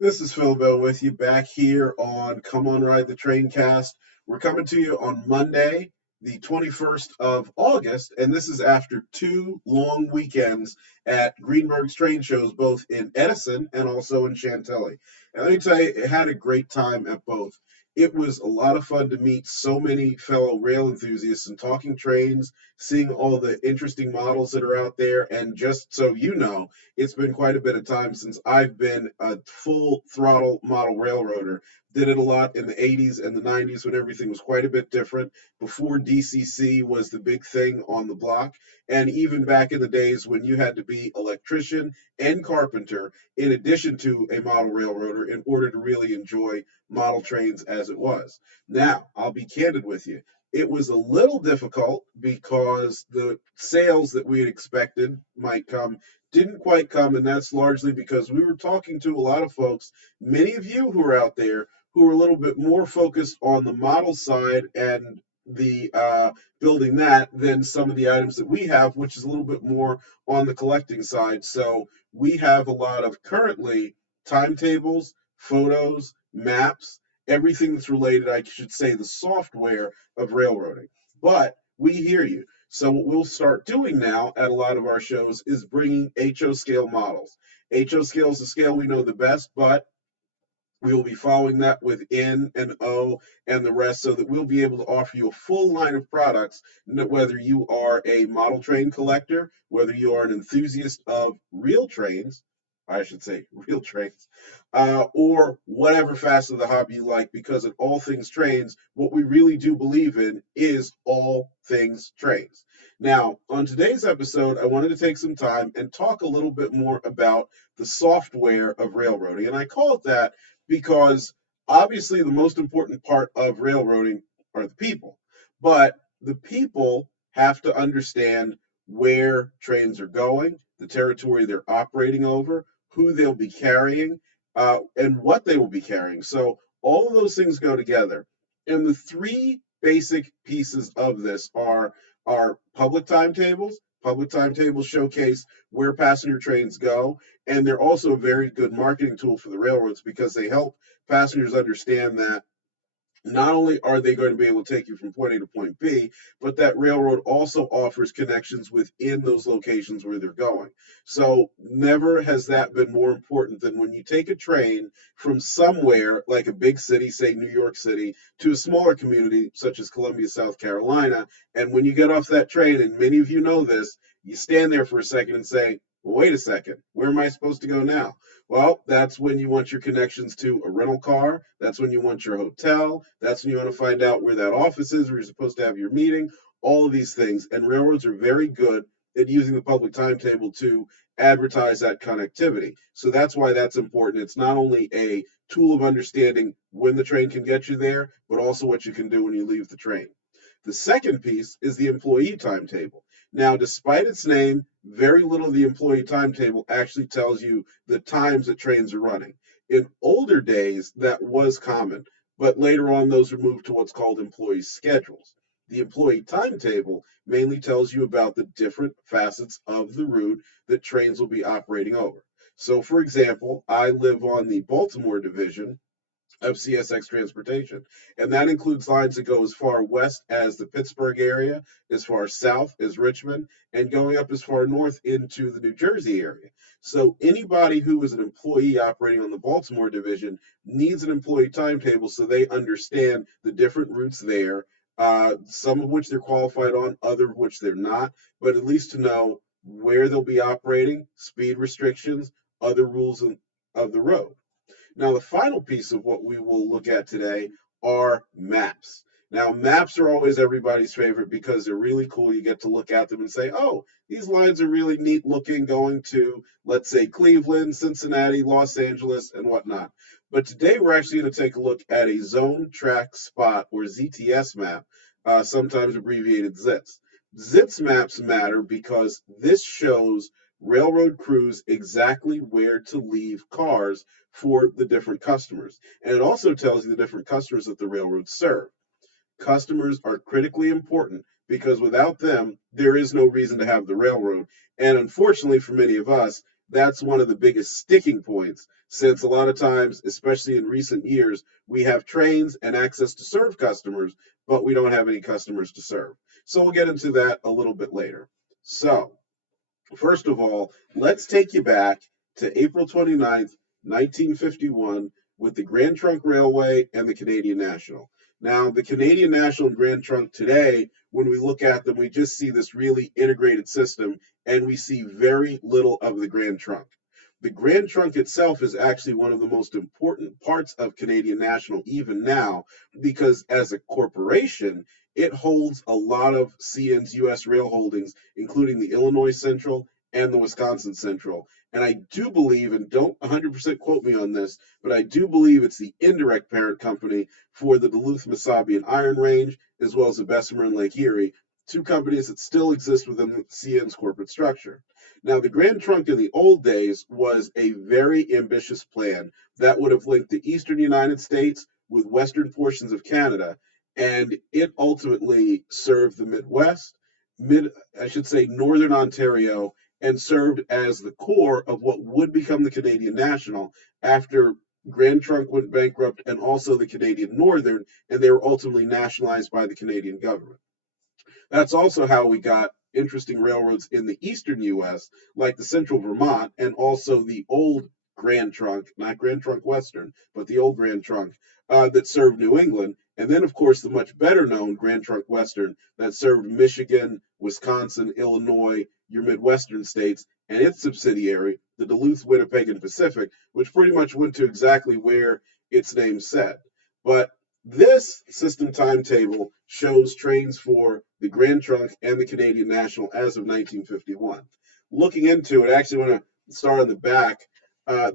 This is Phil Bell with you back here on Come On Ride the Train Cast. We're coming to you on Monday, the 21st of August, and this is after two long weekends at Greenberg's train shows, both in Edison and also in Chantilly. And let me tell you, it had a great time at both. It was a lot of fun to meet so many fellow rail enthusiasts and talking trains, seeing all the interesting models that are out there, and just so you know, it's been quite a bit of time since I've been a full throttle model railroader. Did it a lot in the 80s and the 90s when everything was quite a bit different, before DCC was the big thing on the block, and even back in the days when you had to be electrician and carpenter in addition to a model railroader in order to really enjoy model trains as it was. Now, I'll be candid with you. It was a little difficult because the sales that we had expected might come didn't quite come, and that's largely because we were talking to a lot of folks, many of you who are out there, who are a little bit more focused on the model side and the building that than some of the items that we have, which is a little bit more on the collecting side. So we have a lot of currently timetables, photos, maps, everything that's related, I should say, the software of railroading. But we hear you. So what we'll start doing now at a lot of our shows is bringing HO scale models. HO scale is the scale we know the best, but we will be following that with N and O and the rest so that we'll be able to offer you a full line of products, whether you are a model train collector, whether you are an enthusiast of real trains, I should say real trains, or whatever facet of the hobby you like, because in all things trains, what we really do believe in is all things trains. Now, on today's episode, I wanted to take some time and talk a little bit more about the software of railroading. And I call it that because obviously the most important part of railroading are the people, but the people have to understand where trains are going, the territory they're operating over, who they'll be carrying, and what they will be carrying. So all of those things go together. And the three basic pieces of this are public timetables. Public timetables showcase where passenger trains go, and they're also a very good marketing tool for the railroads because they help passengers understand that not only are they going to be able to take you from point A to point B, but that railroad also offers connections within those locations where they're going. So never has that been more important than when you take a train from somewhere like a big city, say New York City, to a smaller community such as Columbia, South Carolina. And when you get off that train, and many of you know this, you stand there for a second and say, well, wait a second, where am I supposed to go now? Well, that's when you want your connections to a rental car. That's when you want your hotel. That's when you want to find out where that office is, where you're supposed to have your meeting, all of these things. And railroads are very good at using the public timetable to advertise that connectivity. So that's why that's important. It's not only a tool of understanding when the train can get you there, but also what you can do when you leave the train. The second piece is the employee timetable. Now, despite its name, very little of the employee timetable actually tells you the times that trains are running. In older days, that was common, but later on, those were moved to what's called employee schedules. The employee timetable mainly tells you about the different facets of the route that trains will be operating over. So, for example, I live on the Baltimore division of CSX Transportation. And that includes lines that go as far west as the Pittsburgh area, as far south as Richmond, and going up as far north into the New Jersey area. So anybody who is an employee operating on the Baltimore division needs an employee timetable so they understand the different routes there, some of which they're qualified on, other of which they're not, but at least to know where they'll be operating, speed restrictions, other rules of the road. Now, the final piece of what we will look at today are maps. Now, maps are always everybody's favorite because they're really cool. You get to look at them and say, oh, these lines are really neat looking going to, let's say, Cleveland, Cincinnati, Los Angeles, and whatnot. But today we're actually going to take a look at a zone track spot or ZTS map, sometimes abbreviated ZITS. ZITS maps matter because this shows railroad crews exactly where to leave cars for the different customers. And it also tells you the different customers that the railroads serve. Customers are critically important because without them, there is no reason to have the railroad. And unfortunately for many of us, that's one of the biggest sticking points, since a lot of times, especially in recent years, we have trains and access to serve customers, but we don't have any customers to serve. So we'll get into that a little bit later. So, first of all, let's take you back to April 29th, 1951, with the Grand Trunk Railway and the Canadian National. Now, the Canadian National and Grand Trunk today, when we look at them, we just see this really integrated system and we see very little of the Grand Trunk. The Grand Trunk itself is actually one of the most important parts of Canadian National, even now, because as a corporation, it holds a lot of CN's U.S. rail holdings, including the Illinois Central and the Wisconsin Central. And I do believe, and don't 100% quote me on this, but I do believe it's the indirect parent company for the Duluth, Mesabi, and Iron Range, as well as the Bessemer and Lake Erie, two companies that still exist within CN's corporate structure. Now, the Grand Trunk in the old days was a very ambitious plan that would have linked the eastern United States with western portions of Canada, and it ultimately served the Midwest, I should say northern Ontario, and served as the core of what would become the Canadian National after Grand Trunk went bankrupt and also the Canadian Northern, and they were ultimately nationalized by the Canadian government. That's also how we got interesting railroads in the eastern U.S., like the Central Vermont, and also the old Grand Trunk, not Grand Trunk Western, but the old Grand Trunk that served New England. And then, of course, the much better known Grand Trunk Western that served Michigan, Wisconsin, Illinois, your Midwestern states, and its subsidiary, the Duluth, Winnipeg, and Pacific, which pretty much went to exactly where its name said. But this system timetable shows trains for the Grand Trunk and the Canadian National as of 1951. Looking into it, I actually want to start on the back.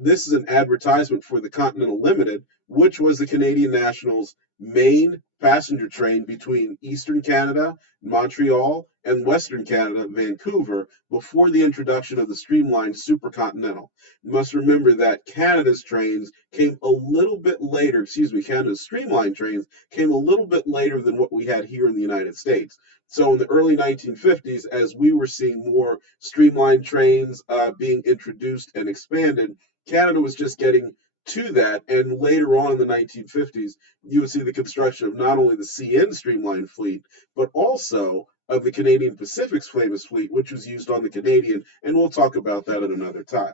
This is an advertisement for the Continental Limited, which was the Canadian National's main passenger train between Eastern Canada, Montreal, and Western Canada, Vancouver, before the introduction of the streamlined supercontinental. You must remember that Canada's trains came a little bit later, Canada's streamlined trains came a little bit later than what we had here in the United States. So in the early 1950s, as we were seeing more streamlined trains being introduced and expanded, Canada was just getting to that. And later on in the 1950s, you would see the construction of not only the CN streamlined fleet, but also of the Canadian Pacific's famous fleet, which was used on the Canadian. And we'll talk about that at another time.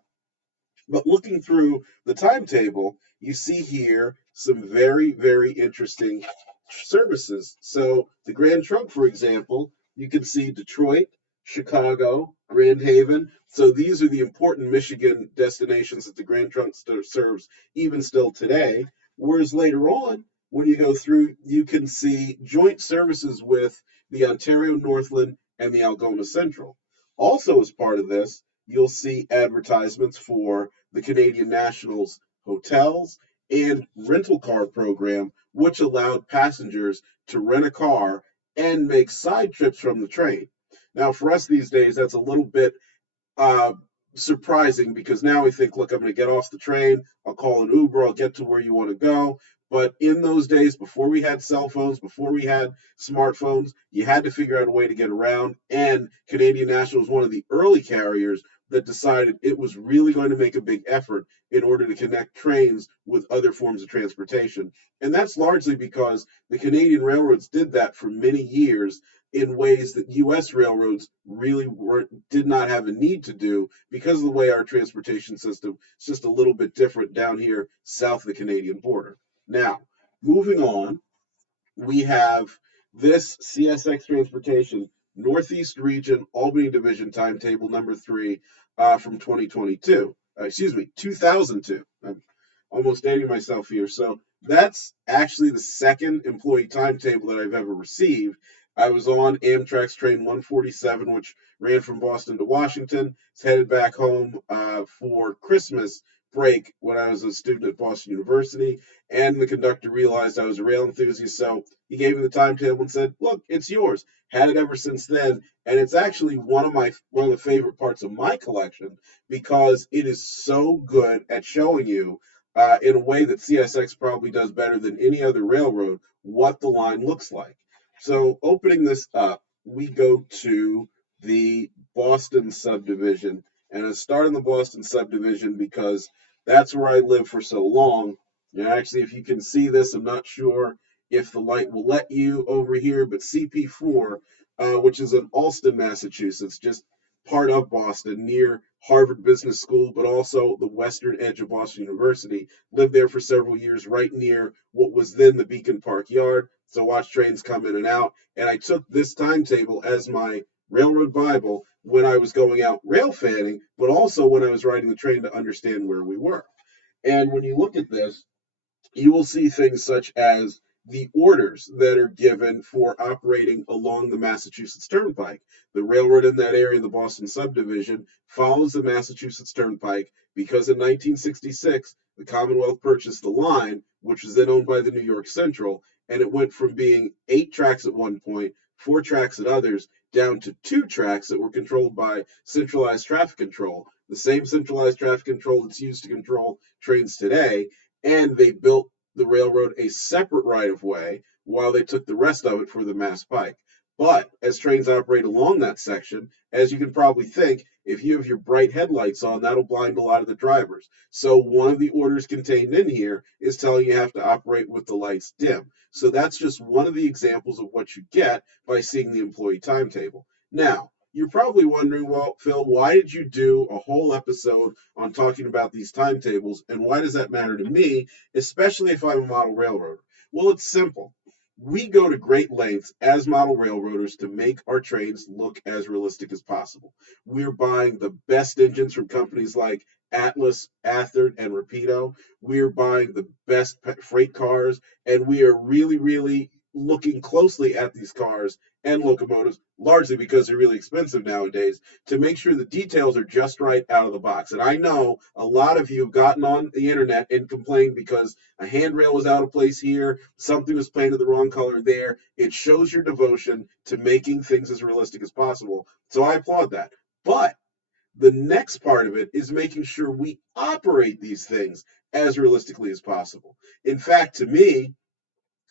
But looking through the timetable, you see here some very, very interesting services. So the Grand Trunk, for example, you can see Detroit, Chicago, Grand Haven. So these are the important Michigan destinations that the Grand Trunk serves even still today. Whereas later on, when you go through, you can see joint services with the Ontario Northland and the Algoma Central. Also, as part of this, you'll see advertisements for the Canadian National's hotels and rental car program, which allowed passengers to rent a car and make side trips from the train. Now, for us these days, that's a little bit uh, surprising because now we think, look, I'm going to get off the train, I'll call an Uber, I'll get to where you want to go. But in those days, before we had cell phones, before we had smartphones, you had to figure out a way to get around. And Canadian National was one of the early carriers that decided it was really going to make a big effort in order to connect trains with other forms of transportation. And that's largely because the Canadian railroads did that for many years in ways that U.S. railroads really did not have a need to do because of the way our transportation system is just a little bit different down here south of the Canadian border. Now, moving on, we have this CSX Transportation Northeast Region Albany Division timetable number 3 from 2022. 2002. I'm almost dating myself here. So that's actually the second employee timetable that I've ever received. I was on Amtrak's train 147, which ran from Boston to Washington. It's headed back home for Christmas break when I was a student at Boston University, and the conductor realized I was a rail enthusiast, so he gave me the timetable and said, "Look, it's yours." Had it ever since then, and it's actually one of the favorite parts of my collection because it is so good at showing you, in a way that CSX probably does better than any other railroad, what the line looks like. So opening this up, we go to the Boston subdivision, And I started in the Boston subdivision because that's where I lived for so long. And actually, if you can see this, I'm not sure if the light will let you over here, but CP4, which is in Allston, Massachusetts, just part of Boston, near Harvard Business School, but also the western edge of Boston University. Lived there for several years, right near what was then the Beacon Park Yard. So watch trains come in and out. And I took this timetable as my railroad Bible when I was going out rail fanning, but also when I was riding the train to understand where we were. And when you look at this, you will see things such as the orders that are given for operating along the Massachusetts Turnpike. The railroad in that area, the Boston subdivision, follows the Massachusetts Turnpike because in 1966, the Commonwealth purchased the line, which was then owned by the New York Central, and it went from being 8 tracks at one point, 4 tracks at others, down to 2 tracks that were controlled by centralized traffic control, the same centralized traffic control that's used to control trains today, and they built the railroad a separate right of way while they took the rest of it for the Mass Pike. But as trains operate along that section, as you can probably think, if you have your bright headlights on, that'll blind a lot of the drivers. So one of the orders contained in here is telling you have to operate with the lights dim. So that's just one of the examples of what you get by seeing the employee timetable. Now, you're probably wondering, well, Phil, why did you do a whole episode on talking about these timetables, and why does that matter to me, especially if I'm a model railroader? Well, it's simple. We go to great lengths as model railroaders to make our trains look as realistic as possible. We're buying the best engines from companies like Atlas, Athard, and Rapido. We're buying the best freight cars, and we are really, really looking closely at these cars and locomotives, largely because they're really expensive nowadays, to make sure the details are just right out of the box. And I know a lot of you have gotten on the internet and complained because a handrail was out of place here, something was painted the wrong color there. It shows your devotion to making things as realistic as possible. So I applaud that. But the next part of it is making sure we operate these things as realistically as possible. In fact, to me,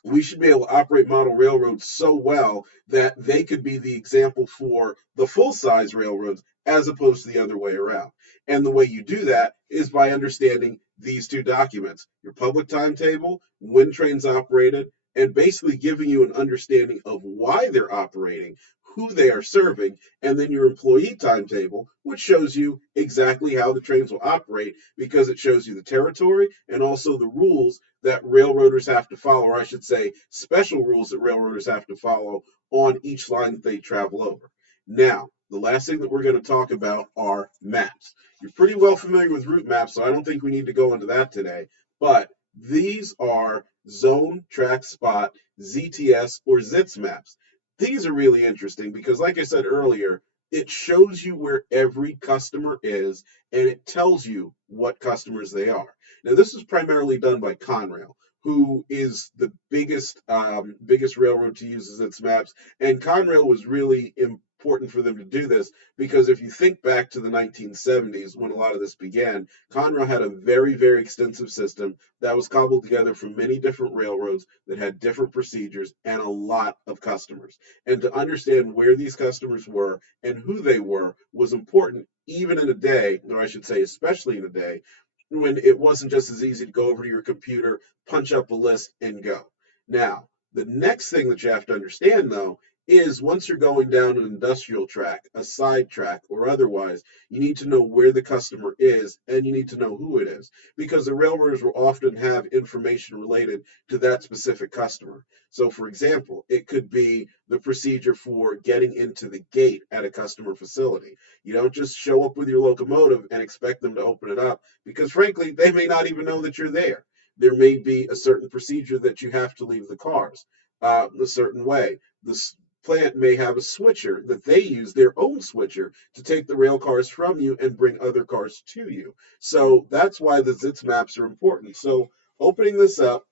we should be able to operate model railroads so well that they could be the example for the full size railroads as opposed to the other way around. And the way you do that is by understanding these two documents, your public timetable, when trains operated, and basically giving you an understanding of why they're operating, who they are serving, and then your employee timetable, which shows you exactly how the trains will operate because it shows you the territory and also the rules that railroaders have to follow, or I should say, special rules that railroaders have to follow on each line that they travel over. Now, the last thing that we're going to talk about are maps. You're pretty well familiar with route maps, so I don't think we need to go into that today. But these are zone, track, spot, ZTS, or ZITS maps. These are really interesting because, like I said earlier, it shows you where every customer is and it tells you what customers they are. Now, this is primarily done by Conrail, who is the biggest railroad to use its maps. And Conrail was really important for them to do this because if you think back to the 1970s when a lot of this began, Conrail had a very, very extensive system that was cobbled together from many different railroads that had different procedures and a lot of customers. And to understand where these customers were and who they were was important even in a day, or I should say, especially in a day when it wasn't just as easy to go over to your computer, punch up a list, and go. Now, the next thing that you have to understand, though, is once you're going down an industrial track, a side track, or otherwise, you need to know where the customer is and you need to know who it is because the railroaders will often have information related to that specific customer. So, for example, it could be the procedure for getting into the gate at a customer facility. You don't just show up with your locomotive and expect them to open it up because, frankly, they may not even know that you're there. There may be a certain procedure that you have to leave the cars a certain way. The plant may have a switcher that they use, their own switcher, to take the rail cars from you and bring other cars to you. So that's why the ZITS maps are important. So opening this up,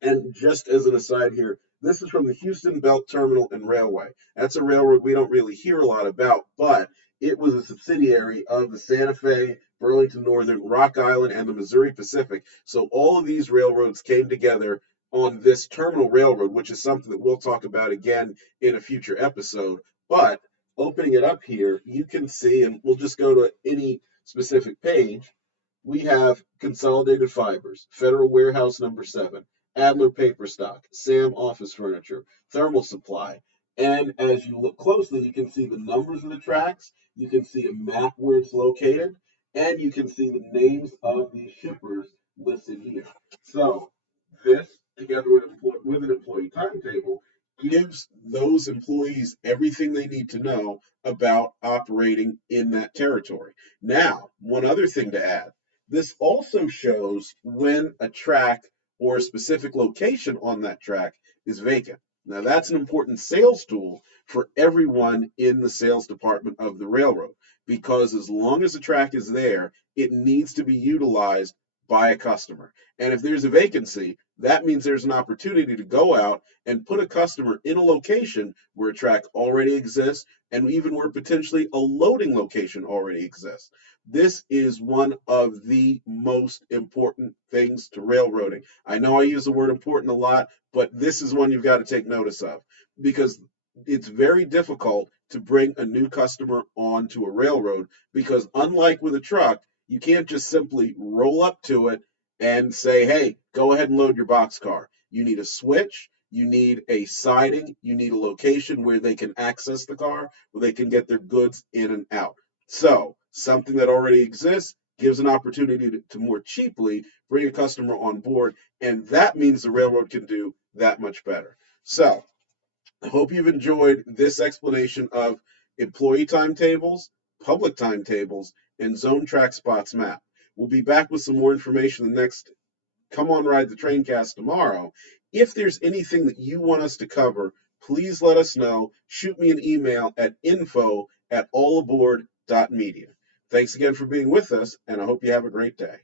and just as an aside here, this is from the Houston Belt Terminal and Railway. That's a railroad we don't really hear a lot about, but it was a subsidiary of the Santa Fe, Burlington Northern, Rock Island, and the Missouri Pacific. So all of these railroads came together on this terminal railroad, which is something that we'll talk about again in a future episode. But Opening it up here, you can see, and we'll just go to any specific page. We have Consolidated Fibers, Federal Warehouse number 7, Adler Paper Stock, Sam Office Furniture, Thermal Supply. And as you look closely, you can see the numbers of the tracks, you can see a map where it's located, and you can see the names of the shippers listed here. So this, together with an employee timetable, gives those employees everything they need to know about operating in that territory. Now, one other thing to add, this also shows when a track or a specific location on that track is vacant. Now, that's an important sales tool for everyone in the sales department of the railroad because as long as the track is there, it needs to be utilized by a customer. And if there's a vacancy, that means there's an opportunity to go out and put a customer in a location where a track already exists and even where potentially a loading location already exists. This is one of the most important things to railroading. I know I use the word important a lot, but this is one you've got to take notice of because it's very difficult to bring a new customer onto a railroad because unlike with a truck, you can't just simply roll up to it and say, hey, go ahead and load your boxcar. You need a switch, you need a siding, you need a location where they can access the car, where they can get their goods in and out. So, something that already exists gives an opportunity to more cheaply bring a customer on board, and that means the railroad can do that much better. So, I hope you've enjoyed this explanation of employee timetables, public timetables, and zone track spots map. We'll be back with some more information in the next Come On Ride the Traincast tomorrow. If there's anything that you want us to cover, please let us know. Shoot me an email at info@allaboard.media. Thanks again for being with us, and I hope you have a great day.